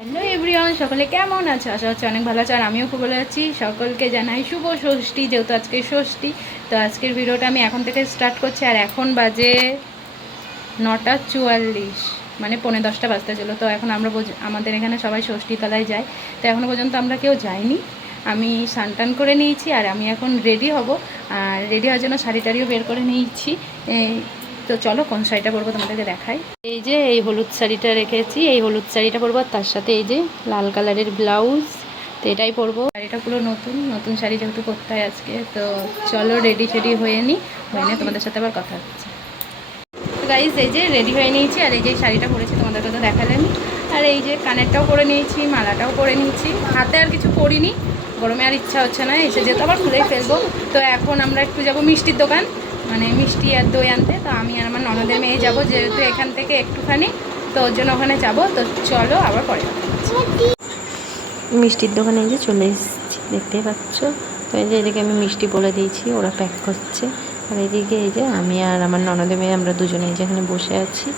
Hello everyone, সকলে কেমন আছে? আশা হচ্ছে অনেক ভালো আছে, আর আমিও খুব ভালো আছি। সকলকে জানাই শুভ ষষ্ঠী, যেহেতু আজকে ষষ্ঠী। তো আজকের ভিডিওটা আমি এখন থেকে স্টার্ট করছি, আর এখন বাজে 9:44, মানে 9:45 বাজতে ছিল। তো এখন আমরা আমাদের এখানে সবাই ষষ্ঠীতলায় যায়। তো এখনও পর্যন্ত আমরা কেউ যাইনি। আমি স্নান করে নিয়েছি, আর আমি এখন রেডি হব। আর রেডি হওয়ার জন্য শাড়ি টাড়িও বের করে নিয়েছি। তো চলো কোন শাড়িটা পরবো তোমাদেরকে দেখাই। এই যে এই হলুদ শাড়িটা রেখেছি, এই হলুদ শাড়িটা পরবো, আর তার সাথে এই যে লাল কালারের ব্লাউজ। তো এটাই পরবো। শাড়িটা পুরো নতুন নতুন শাড়ি, যেহেতু করতে হয় আজকে। তো চলো রেডি শেডি হয়ে নিই, হয়ে নিয়ে তোমাদের সাথে আবার কথা হচ্ছে। তো গাইজ এই যে রেডি হয়ে নিয়েছি, আর এই যে শাড়িটা পরেছি তোমাদেরকে তো দেখালেন। আর এই যে কানেরটাও পরে নিয়েছি, মালাটাও পরে নিয়েছি। হাতে আর কিছু পরিনি, গরমে আর ইচ্ছা হচ্ছে না, এসে যেহেতু আবার খুলেই ফেলবো। তো এখন আমরা একটু যাব মিষ্টির দোকান, মানে মিষ্টি আর দই আনতে। তো আমি আর আমার ননদের মেয়ে যাবো, যেহেতু এখান থেকে একটুখানি, তো ওর জন্য ওখানে যাবো। তো চলো আবার পরে মিষ্টির দোকানে যে চলে এসেছি, দেখতেই পাচ্ছ। তো এই যে এদিকে আমি মিষ্টি বলে দিয়েছি, ওরা প্যাক করছে। আর এদিকে এই যে আমি আর আমার ননদের মেয়ে, আমরা দুজনে যেখানে বসে আছি।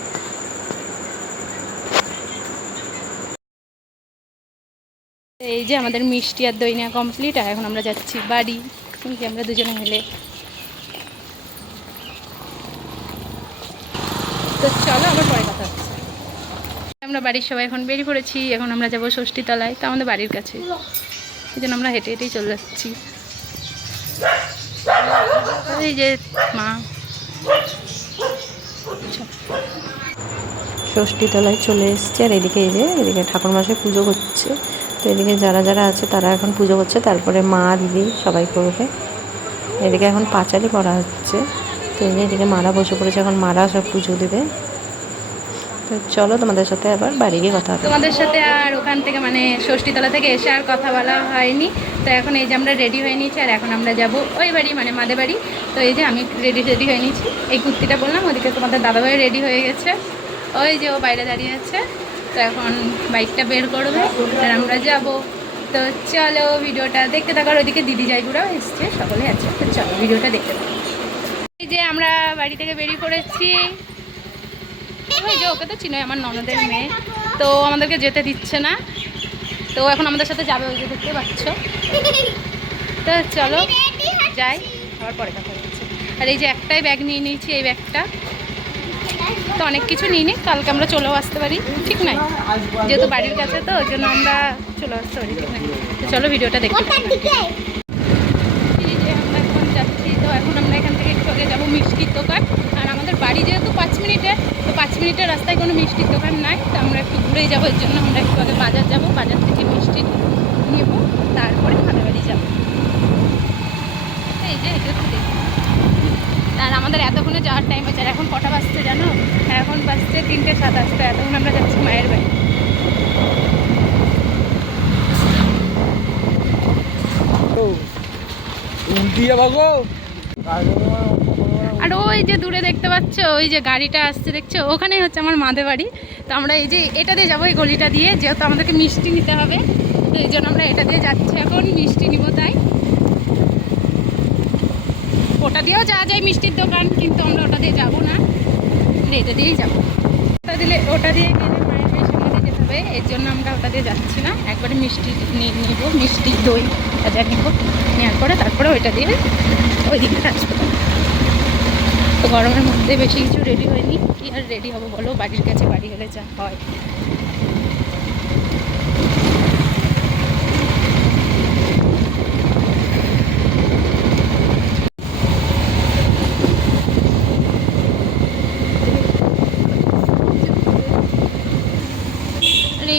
এই যে আমাদের মিষ্টি আর দই নেওয়া কমপ্লিট, আর এখন আমরা যাচ্ছি বাড়ি, আমরা দুজনে মিলে। তো চলো আবার পরে কথা হচ্ছে। আমরা বাড়ির সবাই এখন বেরিয়ে পড়েছি, এখন আমরা যাবো ষষ্ঠীতলায়। তো আমাদের বাড়ির কাছে, এই জন্য আমরা হেঁটে হেঁটেই চলে যাচ্ছি। এই যে মা ষষ্ঠীতলায় চলে এসছে, আর এদিকে এই যে এদিকে ঠাকুরমশাই পুজো করছে। তো এদিকে যারা যারা আছে তারা এখন পুজো করছে, তারপরে মা দিদি সবাই করবে। এদিকে এখন পাঁচালি করা হচ্ছে। তো এই যে এদিকে মারা বসে পড়েছে, এখন মারা সব পুজো দেবে। তো চলো তোমাদের সাথে আবার বাড়ি গিয়ে কথা হবে। তোমাদের সাথে আর ওখান থেকে মানে ষষ্ঠীতলা থেকে এসে আর কথা বলা হয়নি। তো এখন এই যে আমরা রেডি হয়ে নিয়েছি, আর এখন আমরা যাব ওই বাড়ি, মানে মাদের বাড়ি। তো এই যে আমি রেডি হয়ে নিয়েছি, এই কুর্তিটা বললাম। ওদিকে তোমাদের দাদাভাই রেডি হয়ে গেছে, ওই যে ও বাইরে দাঁড়িয়ে আছে। তো এখন বাইকটা বের করবে, আর আমরা যাব। তো চলো ভিডিওটা দেখতে থাকো। ওইদিকে দিদি জায়গুড়াও এসছে, সকলে আছে। তো চলো ভিডিওটা দেখতে থাকো। এই যে আমরা বাড়ি থেকে বেরিয়ে পড়েছি। ওই যে ওকে তো চিনোই, আমার ননদের মেয়ে। তো আমাদেরকে যেতে দিচ্ছে না, তো এখন আমাদের সাথে যাবে, ওই যে দেখতে পাচ্ছ। তো চলো যাই, আবার পরে কথা হচ্ছে। আর এই যে একটাই ব্যাগ নিয়ে নিয়েছি, এই ব্যাগটা। তো অনেক কিছু নিয়ে নিই, কালকে আমরা চলেও আসতে পারি, ঠিক নয়? যেহেতু বাড়ির কাছে, তো ওই জন্য আমরা চলে আসতে পারি, ঠিক নয়? তো চলো ভিডিওটা দেখতে থাকি। এই যে আমরা এখন যাচ্ছি, তো এখন আমরা এখান থেকে একটু আগে যাবো মিষ্টির দোকান। আর আমাদের বাড়ি যেহেতু 5 মিনিটে, তো 5 মিনিটের রাস্তায় কোনো মিষ্টির দোকান নাই। তো আমরা একটু ঘুরেই যাবো, এর জন্য আমরা একটু আগে বাজার যাবো, বাজার থেকে মিষ্টি নেবো, তারপরে আমাদের বাড়ি যাবো। এই যে এটা একটু দেখি। আর আমাদের এতক্ষণে যাওয়ার টাইম আছে। আর এখন কটা বাজছে জানো? এখন বাজছে 3:27। তো এতক্ষণ আমরা যাচ্ছি মায়ের বাড়ি। আর ওই যে দূরে দেখতে পাচ্ছ, ওই যে গাড়িটা আসছে দেখছো, ওখানেই হচ্ছে আমার মাদের বাড়ি। তো আমরা এই যে এটা দিয়ে যাবো, এই গলিটা দিয়ে, যেহেতু আমাদেরকে মিষ্টি নিতে হবে। তো এই জন্য আমরা এটা দিয়ে যাচ্ছি, এখন মিষ্টি নিব। তাই ওটা দিয়েও যাওয়া যায় মিষ্টির দোকান, কিন্তু আমরা ওটা দিয়ে যাবো না, এটা দিয়েই যাবো। ওটা দিয়ে গেলে মায়ের বাড়ির সামনে দিয়ে যেতে হবে, এর জন্য আমরা ওটা দিয়ে যাচ্ছি না। একবারে মিষ্টি নিব, মিষ্টি দই যা নিব, নেওয়ার পরে তারপরে ওইটা দিয়ে ওই দিকে আসবো। তো গরমের মধ্যে বেশি কিছু রেডি হয়নি, কি আর রেডি হবো বলো, বাড়ির কাছে, বাড়ি হলে যা হয়।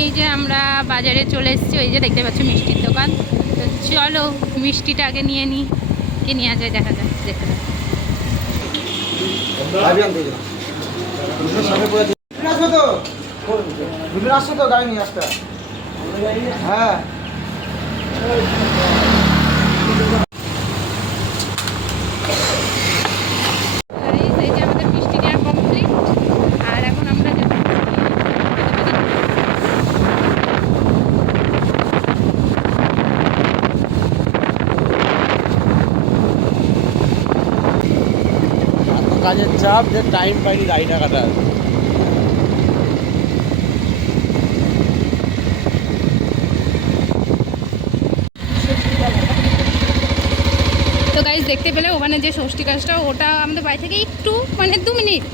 এই যে আমরা বাজারে চলে এসেছি, ওই যে দেখতে পাচ্ছ মিষ্টির দোকান। তো চলো মিষ্টিটা আগে নিয়ে নিই, কি নেওয়া যায় দেখা যাক, দেখতে থাকো। হ্যাঁ এই যে আমাদের মিষ্টি নেওয়া কমপ্লিট, আর এখন আমরা যাবো কাজের চাপ, যে টাইম পাইনি গাড়িটা কাটার। দেখতে পেলে ওখানে যে ষষ্ঠী গাছটা, ওটা আমাদের বাড়ি থেকে একটু মানে 2 মিনিট।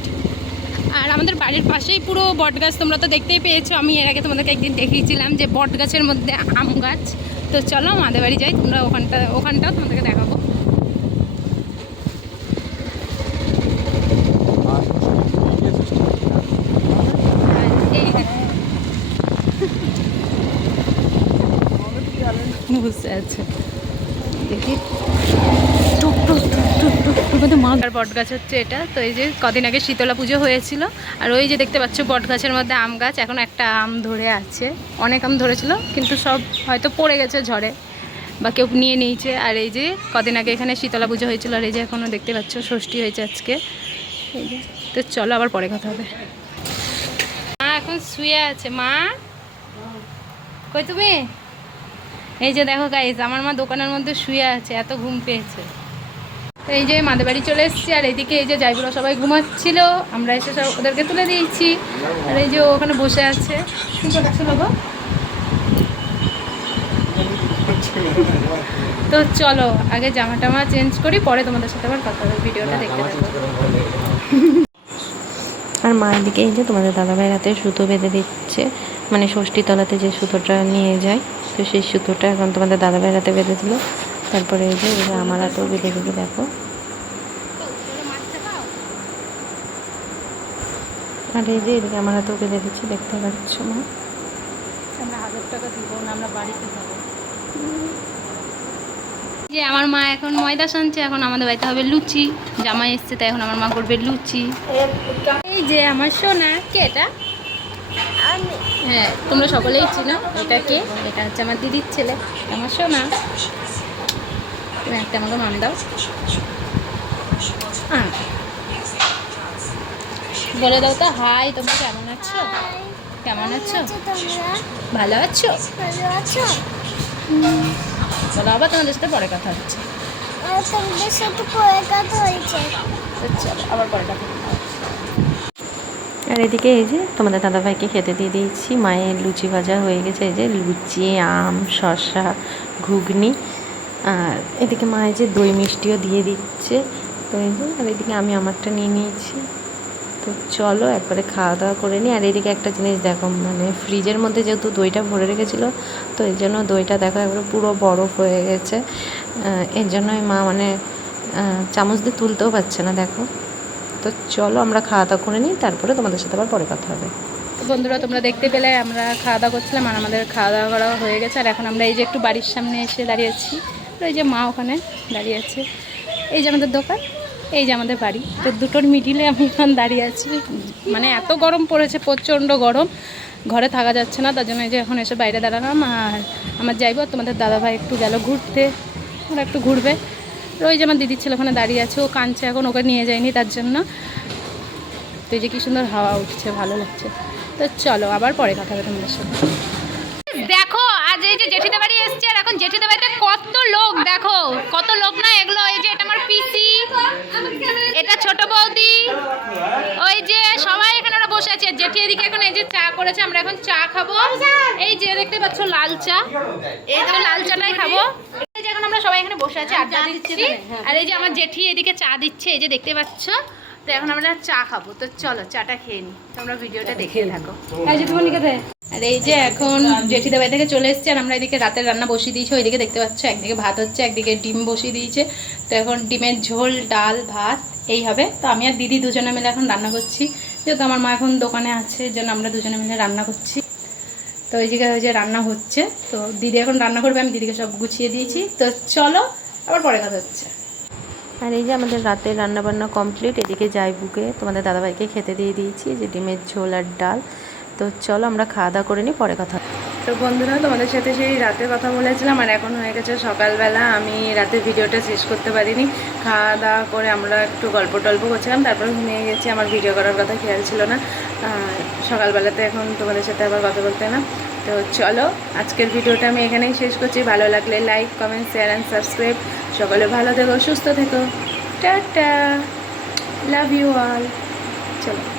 আর আমাদের বাড়ির পাশেই পুরো বট গাছ, তোমরা তো দেখতেই পেয়েছো। আমি এর আগে তোমাদেরকে একদিন দেখিয়েছিলাম যে বট গাছের মধ্যে আম গাছ। তো চলো আমাদের বাড়ি যাই, তোমরা ওখানটাও তোমাদেরকে দেখাবো। বুঝতে আছে দেখি মাগার বট গাছ হচ্ছে এটা। তো এই যে কদিন আগে শীতলা পুজো হয়েছিল, আর ওই যে দেখতে পাচ্ছ বট গাছের মধ্যে আম গাছ। এখন একটা আম ধরে আছে, অনেক আম ধরেছিল কিন্তু সব হয়তো পড়ে গেছে ঝড়ে বা কেউ নিয়ে নিয়েছে। আর এই যে কদিন আগে এখানে শীতলা পুজো হয়েছিল, আর এই যে এখনও দেখতে পাচ্ছ ষষ্ঠী হয়েছে আজকে। এই যে তো চলো আবার পরে কথা হবে। মা এখন শুয়ে আছে। মা কই তুমি? এই যে দেখো গাইস, আমার মা দোকানের মধ্যে শুয়ে আছে, এত ঘুম পেয়েছে। তো এই যে মাদের বাড়ি চলে এসেছি, আর এইদিকে এই যে যাইগুলো সবাই ঘুমাচ্ছিল, আমরা এসে সব ওদেরকে তুলে দিয়েছি। আর এই যে ওখানে বসে আছে, কি করছিল গো? তো চলো আগে জামা টামা চেঞ্জ করি, পরে তোমাদের সাথে আবার কথা হবে, ভিডিওটা দেখতে থাকো। আর মায়ের দিকে এই যে তোমাদের দাদাভাই রাতে সুতো বেঁধে দিচ্ছে, মানে ষষ্ঠী তলাতে যে সুতোটা নিয়ে যায়, তো সেই সুতোটা এখন তোমাদের দাদাভাই রাতে বেঁধে দিল। তারপরে এই যে আমার হাতেও বেঁধে দিকে দেখো। আর এই যে এদিকে আমার হাতেও বেঁধে দিচ্ছে, দেখতে পাচ্ছ মা। আমরা 1000 টাকা দিব না, আমরা বাড়িতে যাবো। যে আমার মা এখন ময়দা সানছে, এখন আমাদের বাড়িতে হবে লুচি। জামাই এসছে তাই এখন আমার মা করবে লুচি। এই যে আমার সোনা, কে এটা? হ্যাঁ তোমরা সকলেই চিনো এটা কে। এটা হচ্ছে আমার দিদির ছেলে, আমার সোনা। তুমি একটা আমাকে মান দাও, বলে দাও তো হাই। তোমরা কেমন আছো? কেমন আছো? ভালো আছো? চলো আবার তোমাদের সাথে পরে কথা হচ্ছে। চলো আবার পরে কথা হচ্ছে। আর এদিকে এই যে তোমাদের দাদাভাইকে খেতে দিয়ে দিয়েছি, মায়ের লুচি ভাজা হয়ে গেছে। এই যে লুচি, আম, শসা, ঘুগনি, আর এদিকে মায়ের যে দই মিষ্টিও দিয়ে দিচ্ছে। তো এই যে, আর এদিকে আমি আমারটা নিয়ে নিয়েছি। তো চলো একবারে খাওয়া দাওয়া করে নিই। আর এদিকে একটা জিনিস দেখো, মানে ফ্রিজের মধ্যে যেহেতু দইটা ভরে রেখেছিলো, তো এর জন্য দইটা দেখো একবারে পুরো বরফ হয়ে গেছে। এর জন্যই মা মানে চামচ দিয়ে তুলতেও পারছে না দেখো। তো চলো আমরা খাওয়া দাওয়া করে নিই, তারপরে তোমাদের সাথে আবার পরে কথা হবে। বন্ধুরা তোমরা দেখতে পেলে আমরা খাওয়া দাওয়া করছিলাম, আর আমাদের খাওয়া দাওয়া করা হয়ে গেছে। আর এখন আমরা এই যে একটু বাড়ির সামনে এসে দাঁড়িয়েছি। তো এই যে মা ওখানে দাঁড়িয়ে আছে, এই যে আমাদের দোকান, এই যে আমাদের বাড়ি। তো দুটোর মিডিলে আমি এখন দাঁড়িয়ে আছি। মানে এত গরম পড়েছে, প্রচণ্ড গরম, ঘরে থাকা যাচ্ছে না। তার জন্য এই যে এখন এসে বাইরে দাঁড়ালাম। আর আমার যাইব, তোমাদের দাদাভাই একটু গেল ঘুরতে, ওরা একটু ঘুরবে। ওই যে আমার দিদির ছেলে ওখানে দাঁড়িয়ে আছে, ও কাঁদছে এখন, ওকে নিয়ে যায়নি তার জন্য। তো এই যে কি সুন্দর হাওয়া উঠছে, ভালো লাগছে। তো চলো আবার পরে কথা হবে তোমাদের সাথে। দেখো আজ এই যে জেঠিদের বাড়ি এসছে, আর এখন জেঠিদের বাড়িতে কত লোক, দেখো কত লোক না এগুলো। এই যে এটা আমার পিসি, এটা ছোট বৌদি, ওই যে সবাই এখানে ওরা বসে আছে। জেঠি এদিকে এখন এই যে চা করেছে, আমরা এখন চা খাবো। এই যে দেখতে পাচ্ছ লাল চা, এই তো লাল চাটাই খাবো। এই যে এখন আমরা সবাই এখানে বসে আছি, আড্ডা দিচ্ছি। আর এই যে আমার জেঠি এদিকে চা দিচ্ছে, এই যে দেখতে পাচ্ছ। তো এখন আমরা চা খাবো, তো চলো চাটা খেয়ে নিই, তোমরা ভিডিওটা দেখে থাকো। আর এই যে এখন জেঠিদের বাড়ি থেকে চলে এসেছি, আর আমরা এদিকে রাতের রান্না বসিয়ে দিয়েছি। ওইদিকে দেখতে পাচ্ছ একদিকে ভাত হচ্ছে, একদিকে ডিম বসিয়ে দিয়েছে। তো এখন ডিমের ঝোল, ডাল, ভাত এই হবে। তো আমি আর দিদি দুজনে মিলে এখন রান্না করছি, যেহেতু আমার মা এখন দোকানে আছে, এর জন্য আমরা দুজনে মিলে রান্না করছি। তো ওই জায়গায় যে রান্না হচ্ছে, তো দিদি এখন রান্না করবে, আমি দিদিকে সব গুছিয়ে দিয়েছি। তো চলো আবার পরে কথা হচ্ছে। আর এই যে আমাদের রাতের রান্নাবান্না কমপ্লিট। এদিকে জাইবুকে তোমাদের দাদাভাইকে খেতে দিয়ে দিয়েছি, যে ডিমের ঝোল আর ডাল। তো চলো আমরা খাওয়া দাওয়া করে নিই, পরে কথা। তো বন্ধুরা তোমাদের সাথে সেই রাতে কথা বলেছিলাম, আর এখন হয়ে গেছে সকালবেলা। আমি রাতে ভিডিওটা শেষ করতে পারিনি, খাওয়া দাওয়া করে আমরা একটু গল্প টল্প করছিলাম, তারপর ঘুমিয়ে গেছি। আমার ভিডিও করার কথা খেয়াল ছিল না সকালবেলাতে, এখন তোমাদের সাথে আবার কথা বলতে না। তো চলো আজকের ভিডিওটা আমি এখানেই শেষ করছি। ভালো লাগলে like, comment, share and subscribe. সকলে ভালো থেকো, সুস্থ থেকো, টাটা, লাভ ইউ অল। চলো।